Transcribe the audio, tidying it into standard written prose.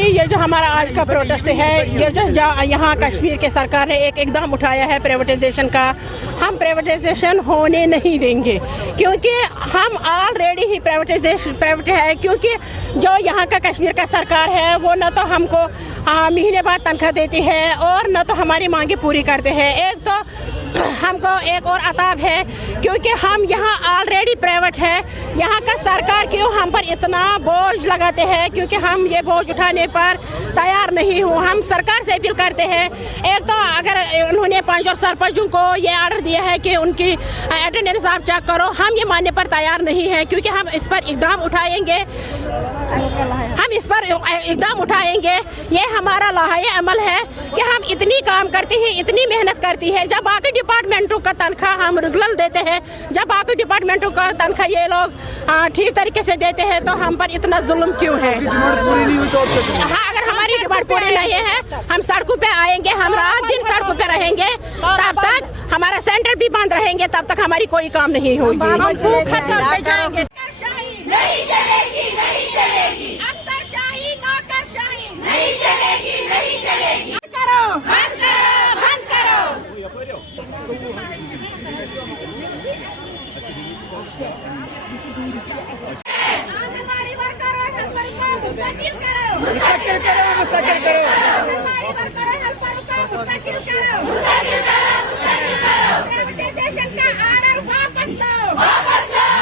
ये जो हमारा आज का प्रोटेस्ट है, ये जो यहाँ कश्मीर के सरकार ने एक एकदम उठाया है प्राइवेटाइजेशन का, हम प्राइवेटाइजेशन होने नहीं देंगे क्योंकि हम ऑलरेडी ही प्राइवेट है। क्योंकि जो यहाँ का कश्मीर का सरकार है वो न तो हमको महीने बाद तनख्वाह देती है और न तो हमारी मांगे पूरी करते हैं। एक तो हमको एक और अताब है क्योंकि हम यहाँ ऑलरेडी प्राइवेट है। यहाँ का सरकार क्यों हम पर इतना बोझ लगाते हैं, क्योंकि हम ये बोझ उठाने पर तैयार नहीं हूँ। हम सरकार से अपील करते हैं, एक तो अगर उन्होंने पंच और सरपंचों को ये ऑर्डर दिया है कि उनकी अटेंडेंस आप चेक करो, हम ये मानने पर तैयार नहीं है क्योंकि हम इस पर इकदाम उठाएंगे। इकदाम उठाएंगे। ये हमारा लाहे अमल है कि हम इतनी काम करते हैं, इतनी मेहनत करती है। जब बाकी डिपार्टमेंटों का तनख्वाह हम रेगुलर देते हैं, जब बाकी डिपार्टमेंटों का तनख्वाह ये लोग ठीक तरीके से देते हैं, तो हम पर इतना जुल्म क्यों है? हाँ, अगर हमारी डिमांड पूरी नहीं है, हम सड़कों पे आएंगे, हम रात दिन सड़कों पे रहेंगे। तब तक हमारा सेंटर भी बंद रहेंगे, तब तक हमारी कोई काम नहीं होगी। नहीं चलेगी, नहीं चलेगी, अफसरशाही, नौकरशाही नहीं चलेगी, नहीं चलेगी। बंद करो, बंद करो, बंद करो। आंगनबाड़ी वर्कर और हेल्पर को मुस्तकिल करो, मुस्तकिल करो, मुस्तकिल करो। आंगनबाड़ी वर्कर और हेल्पर को मुस्तकिल करो, मुस्तकिल करो, मुस्तकिल करो। प्राइवेटाइजेशन का ऑर्डर वापस लो, वापस लो।